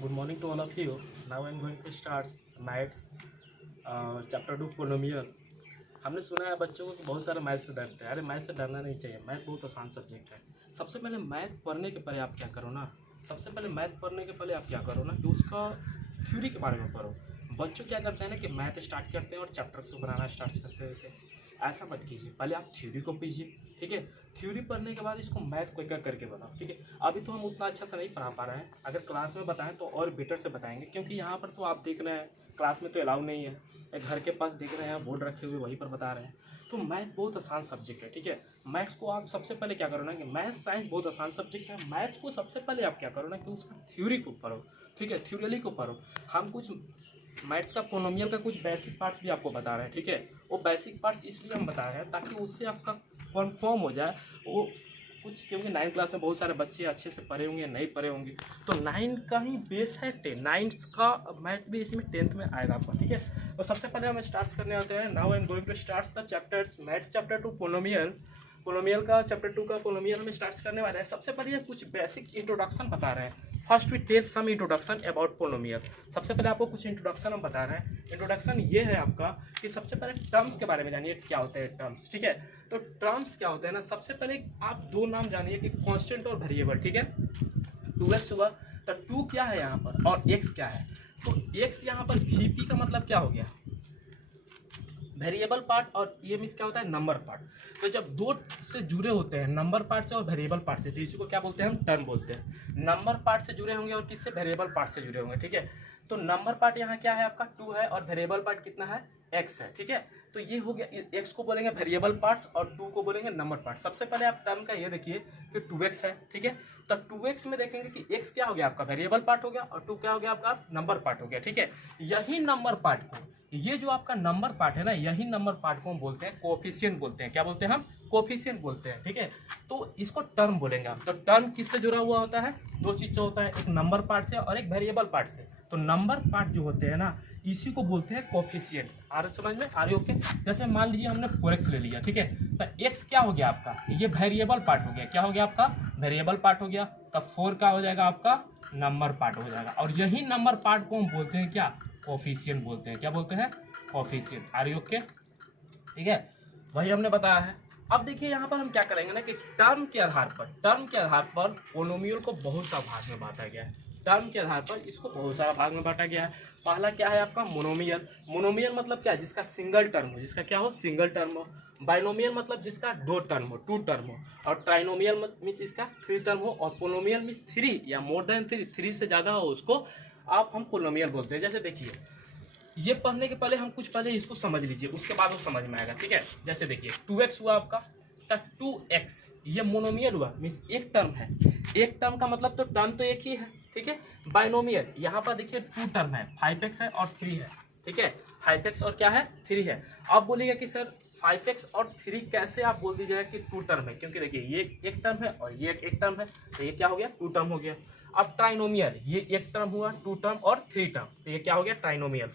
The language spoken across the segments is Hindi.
Good morning to all of you. Now I'm going to start maths chapter 2 polynomial. हमने सुना है बच्चों को कि बहुत सारे मैथ से डरते हैं। अरे मैथ से डरना नहीं चाहिए, मैथ बहुत आसान सब्जेक्ट है। सबसे पहले मैथ पढ़ने के पहले आप क्या करो ना, सबसे पहले मैथ पढ़ने के पहले आप क्या करो ना कि उसका थ्योरी के बारे में पढ़ो। बच्चों क्या करते हैं ना कि मैथ स्टार्ट करते हैं और चैप्टर को बनाना स्टार्ट करते रहते हैं। ऐसा मत कीजिए, पहले आप थ्योरी को पीजिए, ठीक है। थ्योरी पढ़ने के बाद इसको मैथ को एक करके बताओ, ठीक है। अभी तो हम उतना अच्छा से नहीं पढ़ा पा रहे हैं, अगर क्लास में बताएं तो और बेटर से बताएंगे, क्योंकि यहाँ पर तो आप देख रहे हैं क्लास में तो अलाउ नहीं है। एक घर के पास देख रहे हैं बोर्ड रखे हुए, वहीं पर बता रहे हैं। तो मैथ बहुत आसान सब्जेक्ट है, ठीक है। मैथ्स को आप सबसे पहले क्या करो ना कि मैथ साइंस बहुत आसान सब्जेक्ट है। मैथ को सबसे पहले आप क्या करो ना कि उसका थ्योरी को पढ़ो, ठीक है, थ्योरी को पढ़ो। हम कुछ मैथ्स का पोनोमियल का कुछ बेसिक पार्ट्स भी आपको बता रहे हैं, ठीक है। वो बेसिक पार्ट्स इसलिए हम बता रहे हैं ताकि उससे आपका कन्फर्म हो जाए वो कुछ, क्योंकि 9th क्लास में बहुत सारे बच्चे अच्छे से पढ़े होंगे, नहीं पढ़े होंगे। तो 9 का ही बेस है 10, 9 का मैथ भी इसमें 10th में आएगा आपका, ठीक है। तो सबसे पहले हम स्टार्ट करने आते हैं। Now I am going to start the chapters maths chapter 2 polynomial. Polynomial का चैप्टर 2 का पोनोमियल में स्टार्ट करने वाले हैं। सबसे पहले कुछ बेसिक इंट्रोडक्शन बता रहे हैं। First we tell some introduction about polynomial. सबसे पहले आपको कुछ इंट्रोडक्शन हम बता रहे हैं। इंट्रोडक्शन ये है आपका कि सबसे पहले टर्म्स के बारे में जानिए, क्या होते हैं टर्म्स, ठीक है। तो टर्म्स क्या होते हैं ना, सबसे पहले आप दो नाम जानिए कि कांस्टेंट और वेरिएबल, ठीक है। 2x हुआ तो 2 क्या है यहाँ पर और x क्या है। तो x यहाँ पर vp का मतलब क्या हो गया, वेरिएबल पार्ट, और ये मीन्स क्या होता है, नंबर पार्ट। तो जब दो से जुड़े होते हैं नंबर पार्ट से और वेरिएबल पार्ट से, तो इसी को क्या बोलते हैं, हम टर्म बोलते हैं। नंबर पार्ट से जुड़े होंगे और किससे, वेरिएबल पार्ट से जुड़े होंगे, ठीक है। तो नंबर पार्ट यहाँ क्या है आपका 2 है और वेरिएबल पार्ट कितना है, x है, ठीक है। तो ये हो गया, x को बोलेंगे वेरिएबल पार्ट्स और 2 को बोलेंगे नंबर पार्ट। सबसे पहले आप टर्म का ये देखिए कि 2x है, ठीक है। तो 2x में देखेंगे कि x क्या हो गया आपका, वेरिएबल पार्ट हो गया, और 2 क्या हो गया आपका, नंबर पार्ट हो गया, ठीक है। यही नंबर पार्ट को, ये जो आपका नंबर पार्ट है ना, यही नंबर पार्ट को हम बोलते हैं कोएफिशिएंट बोलते हैं। क्या बोलते हैं हम, कोएफिशिएंट बोलते हैं, ठीक है। तो इसको टर्म बोलेंगे हम। तो टर्म किससे जुड़ा हुआ होता है, दो चीज से होता है, एक नंबर पार्ट से और एक वेरिएबल पार्ट से। तो नंबर पार्ट जो होते हैं ना, इसी को बोलते हैं कोएफिशिएंट। आ रहे समझ में, आ रही ओके। जैसे मान लीजिए हमने 4x ले लिया, ठीक है। तो x क्या हो गया आपका, ये वेरिएबल पार्ट हो गया। क्या हो गया आपका, वेरिएबल पार्ट हो गया। तब 4 का हो जाएगा आपका नंबर पार्ट हो जाएगा, और यही नंबर पार्ट को हम बोलते हैं क्या, कोएफिशिएंट बोलते हैं। क्या बोलते हैं, कोएफिशिएंट। आर यू ओके, ठीक है। वही हमने बताया है। अब देखिए यहाँ पर हम क्या करेंगे ना कि टर्म के आधार पर पोनोमियल को बहुत सा भाग में बांटा गया है। टर्म के आधार पर इसको बहुत सारा भाग में बांटा गया है। पहला क्या है आपका, मोनोमियल। मोनोमियल मतलब क्या है, जिसका सिंगल टर्म हो, जिसका क्या हो, सिंगल टर्म हो। बाइनोमियल मतलब जिसका 2 टर्म हो, 2 टर्म हो। और ट्राइनोमियल मीन्स इसका 3 टर्म हो। और पोनोमियल मीन्स 3 या मोर देन 3 से ज़्यादा हो, उसको आप हम पोनोमियल बोलते हैं। जैसे देखिए, ये पढ़ने के पहले हम कुछ पहले इसको समझ लीजिए, उसके बाद वो समझ में आएगा, ठीक है। जैसे देखिए 2x हुआ आपका, तो 2x ये मोनोमियल हुआ, मीन्स एक टर्म है। एक टर्म का मतलब तो टर्म तो एक ही है, ठीक है। बाइनोमियल यहाँ पर देखिए 2 टर्म है, 5x है और 3 है, ठीक है। 5x और क्या है, 3 है। आप बोलिएगा कि सर 5x और 3 कैसे आप बोल दीजिएगा कि 2 टर्म है, क्योंकि देखिए ये एक टर्म है और ये एक टर्म है, तो ये क्या हो गया, 2 टर्म हो गया। अब ट्राइनोमियल, ये एक टर्म हुआ, 2 टर्म और 3 टर्म, तो ये क्या हो गया, ट्राइनोमियल।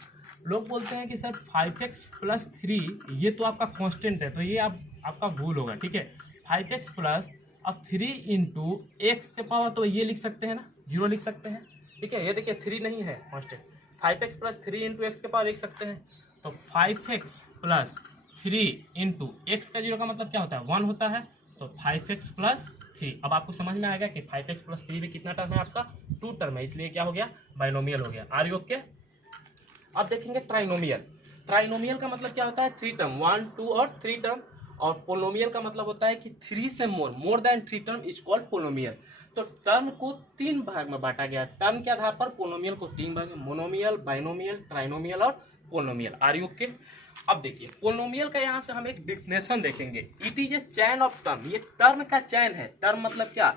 लोग बोलते हैं कि सर 5x प्लस 3 ये तो आपका कांस्टेंट है, तो ये आपका भूल होगा, ठीक है। 5x प्लस अब 3 इंटू एक्स के पावर, तो ये लिख सकते हैं ना, 0 लिख सकते हैं, ठीक है। ये देखिए 3 नहीं है constant, 5x plus 3 into x के पावर लिख सकते हैं। तो 5x प्लस 3 इंटू एक्स का 0 का मतलब क्या होता है, 1 होता है। तो 5x प्लस 3, अब आपको समझ में आएगा कि 5x प्लस 3 में कितना टर्म है आपका, 2 टर्म है, इसलिए क्या हो गया, बाइनोमियल हो गया। Are you okay. अब देखेंगे ट्राइनोमियल। ट्राइनोमियल का मतलब क्या होता है, 3 टर्म, 1 2 और 3 टर्म। और पोलोमियल का मतलब होता है कि 3 से more than 3 term is called पोलोमियल। तो टर्म को 3 भाग में बांटा गया। टर्म के आधार पर पोलोमियल को 3 भाग में, मोनोमियल, बाइनोमियल, ट्राइनोमियल और पोलोमियल। Are you okay. अब देखिए पोलोमियल का यहाँ से हम एक डिफिनेशन देखेंगे। It is a chain of term, ये टर्म का चैन है। टर्म मतलब क्या,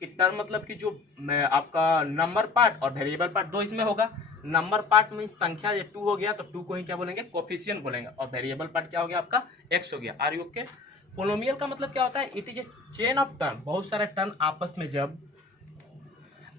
कि टर्म मतलब कि जो आपका नंबर पार्ट और वेरिएबल पार्ट दो इसमें होगा। नंबर पार्ट में संख्या ये 2 हो गया, तो 2 को ही क्या बोलेंगे, कोएफिशिएंट बोलेंगे। और वेरिएबल पार्ट क्या हो गया आपका, x हो गया। Are you okay. पोलोमियल का मतलब क्या होता है, it is a chain of term, बहुत सारे टर्म आपस में जब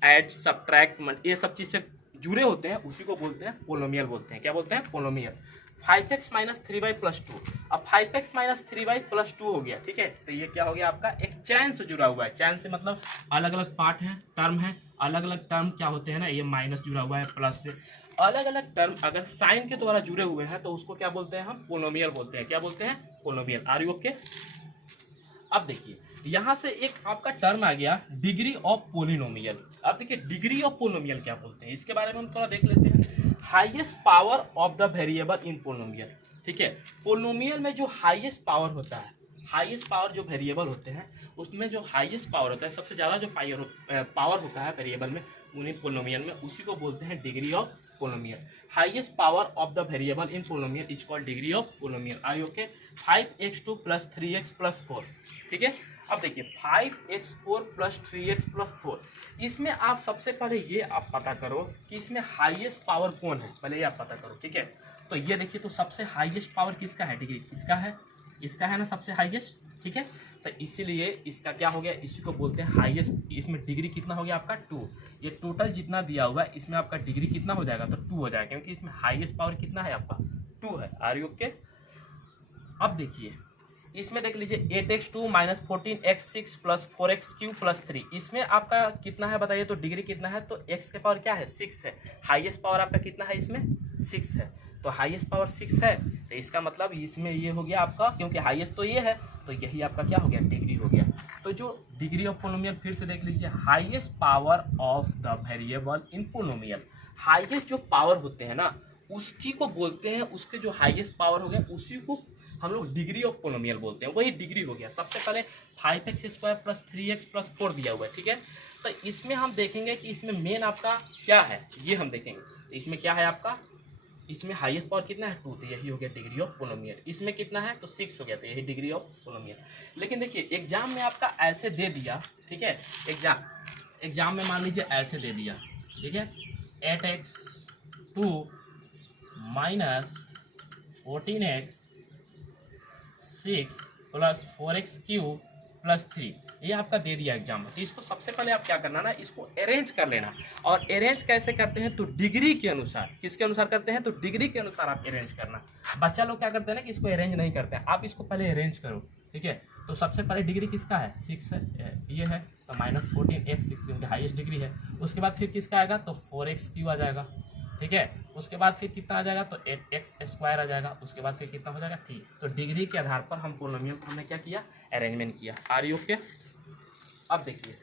ऐड सब्ट्रैक्ट ये सब चीज से जुड़े होते हैं, उसी को बोलते हैं पोलोमियल बोलते हैं। क्या बोलते हैं, पोलोमियल। 5x minus 3y plus 2। अब 5x माइनस 3y प्लस 2 हो गया, ठीक है। तो ये क्या हो गया आपका, एक चैन से जुड़ा हुआ है। चैन से मतलब अलग अलग पार्ट है, टर्म है, अलग अलग टर्म क्या होते हैं ना, ये माइनस जुड़ा हुआ है प्लस से। अलग अलग टर्म अगर साइन के द्वारा जुड़े हुए हैं तो उसको क्या बोलते हैं हम, पोलोमियल बोलते हैं। क्या बोलते हैं, पोलोमियल। Are you okay. अब देखिए यहां से एक आपका टर्म आ गया डिग्री ऑफ पोलिनोमियल। अब देखिए डिग्री ऑफ पोलिनोमियल क्या बोलते हैं, इसके बारे में हम थोड़ा देख लेते हैं। Highest power of the variable in polynomial, ठीक है। पोलिनोमियल में जो हाईएस्ट पावर होता है, हाईएस्ट पावर जो वेरिएबल होते हैं उसमें जो हाईएस्ट पावर होता है, सबसे ज़्यादा जो पावर होता है वेरिएबल में उन्हीं पोलिनोमियल में, उसी को बोलते हैं degree of polynomial. Highest power of the variable in polynomial is called degree of polynomial. Are you okay. 5x2 plus 3x plus 4, ठीक है। अब देखिए 5x4 प्लस 3x प्लस 4, इसमें आप सबसे पहले ये आप पता करो कि इसमें हाईएस्ट पावर कौन है, पहले ये आप पता करो, ठीक है। तो ये देखिए, तो सबसे हाईएस्ट पावर किसका है, डिग्री इसका है, इसका है ना सबसे हाईएस्ट, ठीक है। तो इसीलिए इसका क्या हो गया, इसी को बोलते हैं हाईएस्ट। इसमें डिग्री कितना हो गया आपका 2। ये टोटल जितना दिया हुआ है इसमें आपका डिग्री कितना हो जाएगा, तो 2 हो जाएगा, क्योंकि इसमें हाईएस्ट पावर कितना है आपका 2 है। Are you okay. अब देखिए इसमें देख लीजिए 8x2 minus 14x6 plus 4x3 plus 3, इसमें आपका कितना है बताइए, तो डिग्री कितना है, तो x के पावर क्या है 6 है। हाईएस्ट पावर आपका कितना है इसमें 6 है, तो हाईएस्ट पावर 6 है, तो इसका मतलब इसमें ये हो गया आपका, क्योंकि हाईएस्ट तो ये है तो यही आपका क्या हो गया, डिग्री हो गया। तो जो डिग्री ऑफ पोलिनोमियल फिर से देख लीजिए, highest power of the variable in polynomial. Highest जो पावर होते हैं ना उसकी को बोलते हैं, उसके जो हाईएस्ट पावर हो गया उसी को हम लोग डिग्री ऑफ पोलिनोमियल बोलते हैं, वही डिग्री हो गया। सबसे पहले 5x² प्लस 3x प्लस 4 दिया हुआ है, ठीक है। तो इसमें हम देखेंगे कि इसमें मेन आपका क्या है, ये हम देखेंगे। तो इसमें क्या है आपका, इसमें हाईएस्ट पावर कितना है 2, तो यही हो गया डिग्री ऑफ पोलिनोमियल। इसमें कितना है तो 6 हो गया, तो यही डिग्री ऑफ पोलिनोमियल। लेकिन देखिए एग्जाम में आपका ऐसे दे दिया, ठीक है, एग्जाम में मान लीजिए ऐसे दे दिया, ठीक है, 8x2 minus 14x 6 plus 4x³ plus 3, ये आपका दे दिया एग्जाम में। तो इसको सबसे पहले आप क्या करना ना, इसको अरेंज कर लेना। और अरेंज कैसे करते हैं, तो डिग्री के अनुसार। किसके अनुसार करते हैं, तो डिग्री के अनुसार आप अरेंज करना। बच्चा लोग क्या करते हैं ना कि इसको अरेंज नहीं करते हैं, आप इसको पहले अरेंज करो, ठीक है। तो सबसे पहले डिग्री किसका है 6 है, ये है, तो माइनस 14x6 क्योंकि हाईएस्ट डिग्री है। उसके बाद फिर किसका आएगा, तो 4x³ आ जाएगा, ठीक है। उसके बाद फिर कितना आ जाएगा, तो 8x² आ जाएगा। उसके बाद फिर कितना हो जाएगा 3। तो डिग्री के आधार पर हम पोलिनोमियल को हमने क्या किया, अरेंजमेंट किया। Are you okay. अब देखिए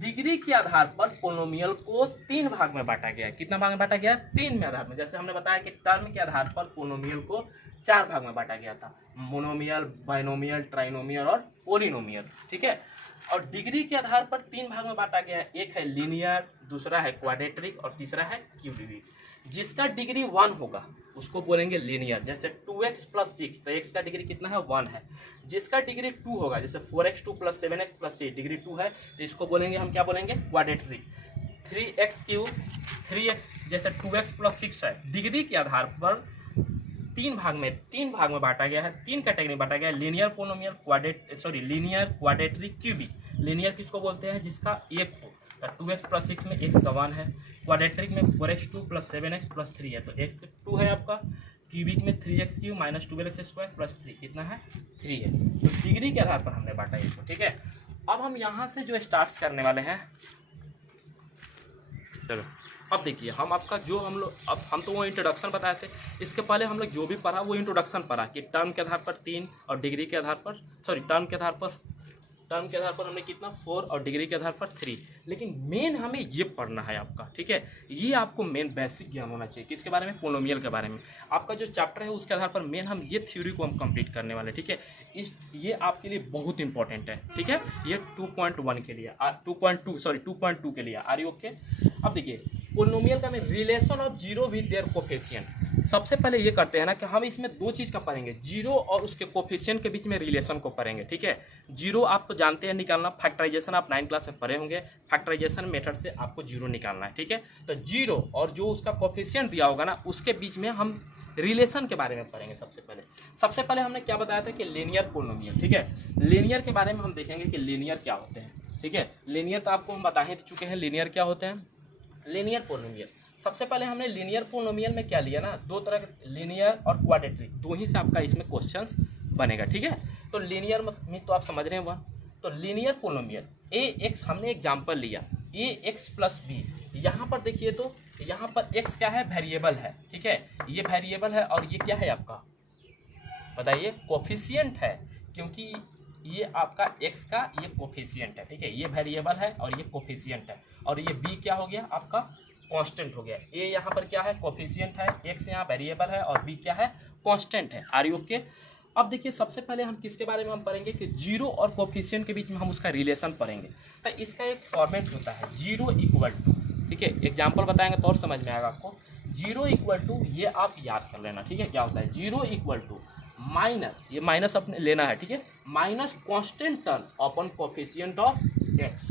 डिग्री के आधार पर पोलिनोमियल को 3 भाग में बांटा गया है। कितना भाग में बांटा गया, 3 में आधार में। जैसे हमने बताया कि टर्म के आधार पर पोलिनोमियल को 4 भाग में बांटा गया था, मोनोमियल, बाइनोमियल, ट्राइनोमियल और पोलिनोमियल, ठीक है। और डिग्री के आधार पर 3 भाग में बांटा गया है, एक है लीनियर, दूसरा है क्वाड्रेटिक और तीसरा है क्यूबिक। जिसका डिग्री 1 होगा उसको बोलेंगे लीनियर, जैसे 2x प्लस 6, तो x का डिग्री कितना है 1 है। जिसका डिग्री 2 होगा, जैसे 4x2 plus 7x plus 3, degree 2 है, तो इसको बोलेंगे हम क्या बोलेंगे, क्वाड्रेटिक। 3x³ 3x, जैसे 2x प्लस 6 है, डिग्री के आधार पर 3 भाग में बांटा गया है, 3 कैटेगरी में बांटा गया है, linear polynomial, linear, quadratic, cubic. Linear किसको बोलते हैं, जिसका एक हो, तो 2x प्लस 6 में x का 1 है, क्वाड्रेटिक में 4x2 प्लस 7x प्लस 3 है, तो x 2 है आपका। क्यूबिक में 3x³ माइनस 12x² प्लस 3, कितना है 3 है। तो डिग्री के आधार पर हमने बांटा इसको, ठीक है। अब हम यहाँ से जो स्टार्ट करने वाले हैं, चलो अब देखिए हम आपका जो हम लोग, अब हम तो वो इंट्रोडक्शन बताए थे, इसके पहले हम लोग जो भी पढ़ा वो इंट्रोडक्शन पढ़ा कि टर्म के आधार पर 3 और डिग्री के आधार पर, टर्म के आधार पर हमने कितना 4 और डिग्री के आधार पर 3। लेकिन मेन हमें ये पढ़ना है आपका, ठीक है। ये आपको मेन बेसिक ज्ञान होना चाहिए किसके बारे में, पोलिनोमियल के बारे में। आपका जो चैप्टर है उसके आधार पर मेन हम ये थ्योरी को हम कंप्लीट करने वाले, ठीक है। ये आपके लिए बहुत इंपॉर्टेंट है, ठीक है। ये 2.1 के लिए, 2.2 के लिए। Are you okay. अब देखिए पोलिनोमियल का में relation of zero with their coefficient. सबसे पहले ये करते हैं ना कि हम इसमें 2 चीज़ का पढ़ेंगे, जीरो और उसके कोफिशिएंट के बीच में रिलेशन को पढ़ेंगे, ठीक है। जीरो आप तो जानते हैं निकालना, फैक्टराइजेशन आप 9 क्लास में पढ़े होंगे, फैक्टराइजेशन मेथड से आपको जीरो निकालना है, ठीक है। तो जीरो और जो उसका कोफिशिएंट दिया होगा ना उसके बीच में हम रिलेशन के बारे में पढ़ेंगे। सबसे पहले हमने क्या बताया था कि लीनियर पोलिनोमियल, ठीक है। लीनियर के बारे में हम देखेंगे कि लीनियर क्या होते हैं, ठीक है। लीनियर तो आपको हम बता ही चुके हैं, लीनियर क्या होते हैं, लीनियर पोलिनोमियल। सबसे पहले हमने लीनियर पोलिनोमियल में क्या लिया ना, दो तरह के लीनियर और क्वाड्रेटिक, दो ही से आपका इसमें क्वेश्चंस बनेगा, ठीक है। तो लीनियर में तो आप समझ रहे हैं वन, तो लीनियर पोलिनोमियल ए एक्स हमने एग्जाम्पल लिया ए एक्स प्लस बी। यहाँ पर देखिए तो यहाँ पर एक्स क्या है, वेरिएबल है, ठीक है, ये वेरिएबल है और ये क्या है आपका बताइए, कोफिशिएंट है, क्योंकि ये आपका x का ये कोफिशिएंट है, ठीक है, ये वेरिएबल है और ये कोफिशिएंट है, और ये b क्या हो गया आपका कांस्टेंट हो गया। a यहाँ पर क्या है, कोफिशिएंट है, x यहाँ वेरिएबल है और b क्या है, कांस्टेंट है। Are you okay. अब देखिए सबसे पहले हम किसके बारे में हम पढ़ेंगे कि जीरो और कोफिशिएंट के बीच में हम उसका रिलेशन पढ़ेंगे। तो इसका एक फॉर्मेट होता है जीरो इक्वल टू, ठीक है, एग्जाम्पल बताएंगे तो और समझ में आएगा आपको। जीरो इक्वल टू ये आप याद कर लेना, ठीक है, क्या होता है, जीरो इक्वल टू माइनस, ये माइनस अपने लेना है, ठीक है, minus constant term upon coefficient of x.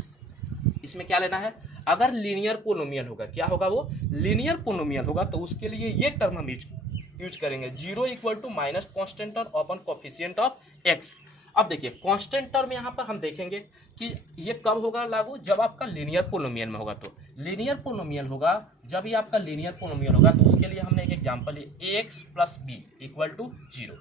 इसमें क्या लेना है, अगर लीनियर पोलिनोमियल होगा, क्या होगा वो लीनियर पोलिनोमियल होगा, तो उसके लिए ये टर्म हम यूज करेंगे, zero equal to minus constant term upon coefficient of X. अब देखिए कांस्टेंट टर्म यहाँ पर हम देखेंगे कि ये कब होगा लागू, जब आपका लीनियर पोलिनोमियल में होगा। तो लीनियर पोलिनोमियल होगा जब ये आपका लीनियर पोलिनोमियल होगा, तो उसके लिए हमने एक एग्जांपल लिया a x plus b equal to zero.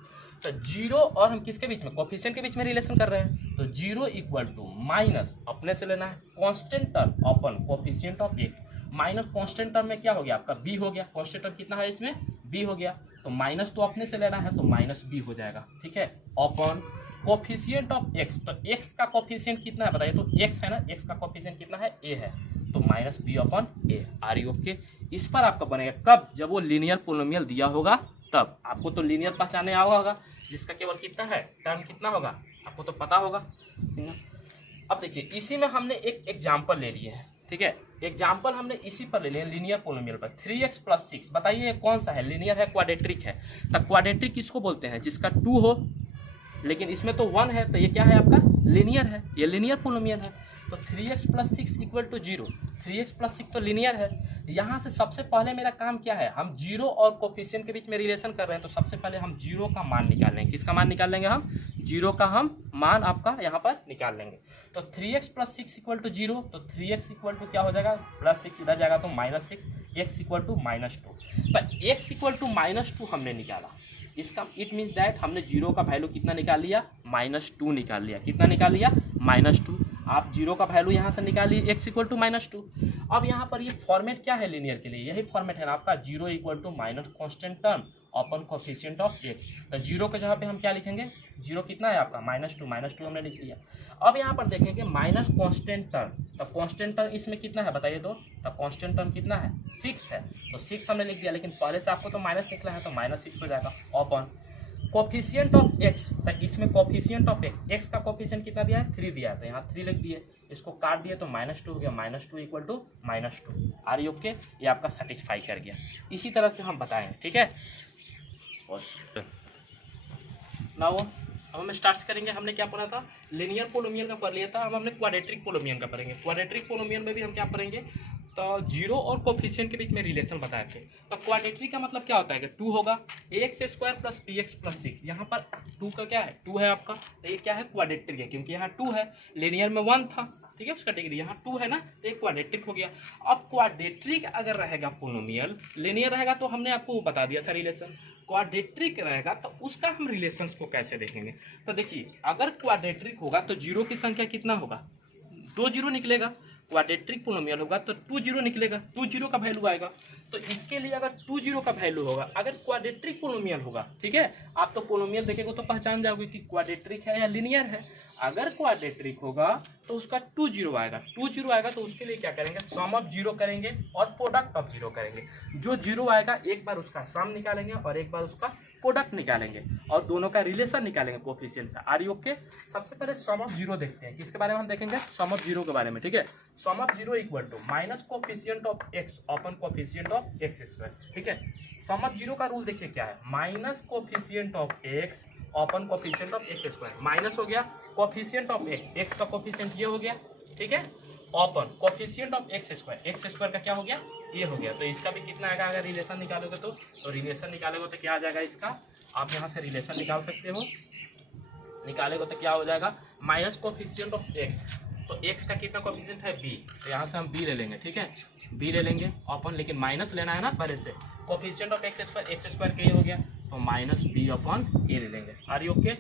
तो जीरो और हम किसके बीच में, कोफिशिएंट के बीच में रिलेशन कर रहे हैं, तो जीरो इक्वल टू माइनस अपने से लेना है constant term upon coefficient of x. Minus constant term में क्या हो गया आपका बी हो गया, कांस्टेंट टर्म कितना है इसमें बी हो गया, तो माइनस तो अपने से लेना है तो माइनस बी हो जाएगा, ठीक है, अपॉन कोफिशिएंट ऑफ एक्स। तो एक्स का कोफिशिएंट कितना है बताइए, तो एक्स है ना, एक्स का कोफिशिएंट कितना है ए है, तो minus B upon A. Are you okay. इस पर आपका बनेगा कब, जब वो लीनियर पोलिनोमियल दिया होगा तब। आपको तो लीनियर पहचाने आया होगा, जिसका केवल कितना है टर्म कितना होगा आपको तो पता होगा। अब देखिए इसी में हमने एक एग्जाम्पल ले लिए है, ठीक है, एग्जाम्पल हमने इसी पर ले लिया लीनियर पोलिनोमियल पर 3x प्लस 6। बताइए ये कौन सा है, लीनियर है क्वाड्रेटिक है। तो क्वाड्रेटिक किसको बोलते हैं, जिसका 2 हो, लेकिन इसमें तो 1 है, तो ये क्या है आपका लीनियर है, ये लीनियर पोलिनोमियल है। तो 3x plus 6 equal to 0, 3x plus 6 तो लीनियर है। यहाँ से सबसे पहले मेरा काम क्या है, हम जीरो और कोफिशिएंट के बीच में रिलेशन कर रहे हैं, तो सबसे पहले हम जीरो का मान निकाल लेंगे। किसका मान निकाल लेंगे हम, जीरो का हम मान आपका यहाँ पर निकाल लेंगे। तो 3x प्लस 6 इक्वल टू 0, तो 3x इक्वल टू क्या हो जाएगा, प्लस 6 इधर जाएगा तो minus 6, x equal to minus 2। तो x इक्वल टू माइनस 2 हमने निकाला, इसका इट मीन्स दैट हमने जीरो का वैल्यू कितना निकाल लिया, -2 निकाल लिया। कितना निकाल लिया, -2। आप जीरो का वैल्यू यहाँ से निकालिए x इक्वल टू -2। अब यहाँ पर ये फॉर्मेट क्या है लीनियर के लिए, यही फॉर्मेट है ना आपका, zero equal to minus constant term upon coefficient of X. तो जीरो के जगह पे हम क्या लिखेंगे, जीरो कितना है आपका -2 हमने लिख लिया। अब यहाँ पर देखेंगे माइनस कांस्टेंट टर्म, तो कांस्टेंट टर्म इसमें कितना है बताइए तो कांस्टेंट टर्म कितना है 6 है, तो 6 हमने लिख दिया, लेकिन पहले से आपको तो माइनस निकला है तो -6 हो जाएगा अपन कोफिशिएंट ऑफ एक्स। तो इसमें कोफिशिएंट ऑफ एक्स, एक्स का कोफिशिएंट कितना दिया है 3 दिया है, तो यहाँ 3 लिख दिए, इसको काट दिए तो -2 हो गया, -2 equal to -2। Are you okay, ये आपका सेटिस्फाई कर गया। इसी तरह से हम बताएंगे, ठीक है। नाउ अब हम स्टार्ट करेंगे, हमने क्या पढ़ा था, लीनियर पोलिनोमियल का पढ़ लिया था, अब हमने क्वाड्रेटिक पोलिनोमियल का पढ़ेंगे। क्वाड्रेटिक पोलिनोमियल में भी हम क्या पढ़ेंगे, तो जीरो और कोफिशिएंट के बीच में रिलेशन बताए थे। तो क्वाड्रेटिक का मतलब क्या होता है कि 2 होगा ax² प्लस bx प्लस 6, यहाँ पर 2 का क्या है 2 है आपका, तो ये क्या है क्वाड्रेटिक है, क्योंकि यहाँ 2 है, लीनियर में 1 था, ठीक है, उसका डिग्री यहाँ 2 है ना, तो ये क्वाड्रेटिक हो गया। अब क्वाड्रेटिक अगर रहेगा पोलिनोमियल, लीनियर रहेगा तो हमने आपको बता दिया था रिलेशन, क्वाड्रेटिक रहेगा तो उसका हम रिलेशंस को कैसे देखेंगे। तो देखिए अगर क्वाड्रेटिक होगा तो जीरो की संख्या कितना होगा, 2 जीरो निकलेगा, क्वाड्रेटिक पोलिनोमियल होगा तो 2 जीरो निकलेगा, 2 जीरो का वैल्यू आएगा। तो इसके लिए अगर 2 जीरो का वैल्यू होगा, अगर क्वाड्रेटिक पोलिनोमियल होगा, ठीक है, आप तो पोलिनोमियल देखेंगे तो पहचान जाओगे कि क्वाड्रेटिक है या लीनियर है। अगर क्वाड्रेटिक होगा तो उसका 2 जीरो आएगा, 2 जीरो आएगा तो उसके लिए क्या करेंगे, सम ऑफ जीरो करेंगे और प्रोडक्ट ऑफ जीरो करेंगे। जो जीरो आएगा एक बार उसका सम निकालेंगे और एक बार उसका प्रोडक्ट निकालेंगे और दोनों का रिलेशन निकालेंगे कोफिशिएंट से। Are you okay. सबसे पहले सम ऑफ जीरो देखते हैं, किसके बारे में हम देखेंगे, सम ऑफ जीरो के बारे में, ठीक है। Sum of zero equal to minus coefficient of x upon coefficient of x square, ठीक है। सम ऑफ जीरो का रूल देखिए क्या है, minus coefficient of x upon coefficient of x square, minus हो गया कोफिशिएंट ऑफ एक्स, एक्स का कोफिशिएंट ये हो गया, ठीक है, upon coefficient of x square का क्या हो गया ये हो गया। तो इसका भी कितना आएगा, अगर रिलेशन निकालोगे तो रिलेशन निकालोगे तो क्या आ जाएगा इसका, आप यहाँ से रिलेशन निकाल सकते हो, निकालेगा तो क्या हो जाएगा, माइनस कोफिशिएंट ऑफ एक्स तो x का कितना कोफिशिएंट है b, तो यहाँ से हम b ले लेंगे, ठीक है, b ले लेंगे अपन, लेकिन माइनस लेना है ना पहले से, कोफिशिएंट ऑफ एक्स स्क्वायर के हो गया, तो माइनस बी अपॉन ए ले लेंगे। Are you okay.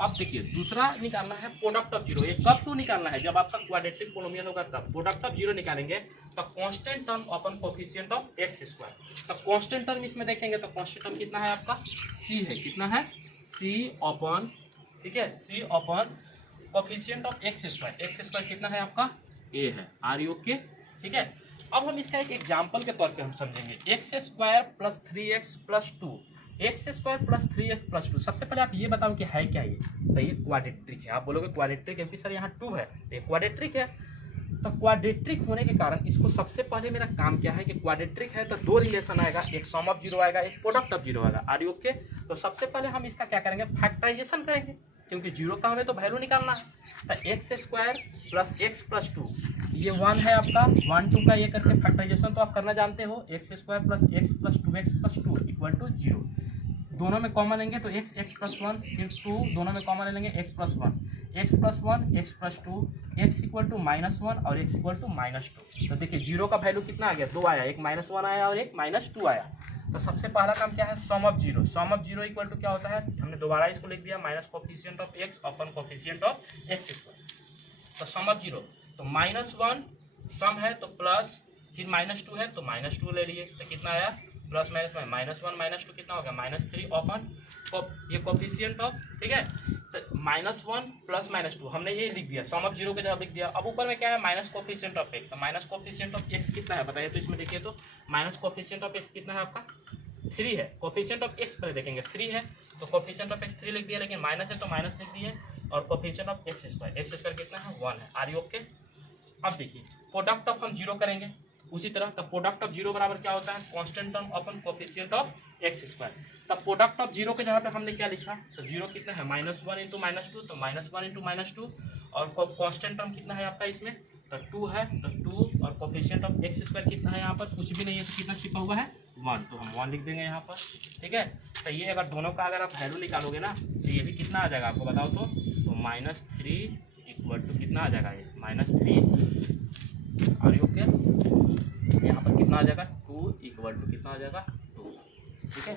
अब देखिए दूसरा निकालना है प्रोडक्ट ऑफ जीरो। ये कब टू निकालना है, जब आपका क्वाड्रेटिक पोलिनोमियल होगा तब। प्रोडक्ट ऑफ जीरो निकालेंगे तो constant term upon coefficient of x square, तो कांस्टेंट टर्म इसमें देखेंगे तो कांस्टेंट टर्म कितना है आपका, c है, कितना है c अपॉन, ठीक है, c upon coefficient of x square कितना है आपका a है। आर यू ओके, ठीक है। अब हम इसका एक एग्जाम्पल के तौर पे हम समझेंगे, x square plus 3x plus 2, x square plus 3x plus 2। सबसे पहले आप ये बताओ कि है क्या ये, तो ये क्वाड्रेट्रिक है। आप बोलोगे क्वाड्रेट्रिक है सर यहाँ 2 है, ये क्वाड्रेट्रिक है। तो क्वाड्रेट्रिक होने के कारण इसको सबसे पहले मेरा काम क्या है कि क्वाड्रेट्रिक है तो दो रिलेशन आएगा, एक सम ऑफ जीरो आएगा, एक प्रोडक्ट ऑफ जीरो आएगा। Are you okay. तो सबसे पहले हम इसका क्या करेंगे, फैक्टराइजेशन करेंगे, क्योंकि जीरो का हमें तो वैल्यू निकालना है। तो x square plus X plus 2, ये 1 है आपका, 1 2 का ये करके फैक्टराइजेशन तो आप करना जानते हो। X square plus X plus 2x plus 2 equal to 0, दोनों में कॉमन लेंगे तो x प्लस 1 फिर 2, दोनों में कॉमन ले लेंगे x plus 1, x plus 1 x plus 2, x equal to -1 और x इक्वल टू -2। तो देखिए जीरो का वैल्यू कितना आ गया, 2 आया, एक -1 आया और एक -2 आया। तो सबसे पहला काम क्या है, sum of zero. Sum of zero equal to क्या होता है, हमने दोबारा इसको लिख दिया, minus coefficient of x upon coefficient of x square. तो सम ऑफ जीरो, तो -1 सम है तो प्लस, फिर -2 है तो -2 ले लिए, तो कितना आया, प्लस माइनस में -1 -2 कितना हो गया, -3 अपन ये कोफिशिएंट ऑफ, ठीक है। तो -1 प्लस -2 हमने ये लिख दिया, सम ऑफ जीरो के जगह लिख दिया। अब ऊपर में क्या है, माइनस कोफिशिएंट ऑफ एक्स, तो माइनस कोफिशिएंट ऑफ एक्स कितना है बताइए, तो इसमें देखिए तो माइनस कोफिशिएंट ऑफ एक्स कितना है आपका, 3 है। कोफिशिएंट ऑफ एक्स पहले देखेंगे, 3 है तो कोफिशिएंट ऑफ एक्स 3 लिख दिया, लेकिन माइनस है तो माइनस लिख दिए, और कोफिशिएंट ऑफ एक्स स्क्वायर कितना है, 1 है। Are you okay. अब देखिए प्रोडक्ट ऑफ हम जीरो करेंगे उसी तरह, तब प्रोडक्ट ऑफ जीरो बराबर क्या होता है, constant term upon coefficient of x square. तब प्रोडक्ट ऑफ जीरो के जगह पे हमने क्या लिखा, तो जीरो कितना है, -1 इंटू -2, तो -1 इंटू -2, और कांस्टेंट टर्म कितना है आपका इसमें, तो 2 है, तो 2, और कोफिशिएंट ऑफ एक्स स्क्वायर कितना है यहाँ पर, कुछ भी नहीं है तो कितना छिपा हुआ है, 1, तो हम 1 लिख देंगे यहाँ पर, ठीक है। तो ये अगर दोनों का अगर आप वैल्यू निकालोगे ना तो ये भी कितना आ जाएगा आपको बताओ तो -3 इक्वल टू कितना आ जाएगा, ये -3। Are you okay. यहाँ पर कितना आ जाएगा, 2 इक्वल टू कितना आ जाएगा, 2, ठीक है।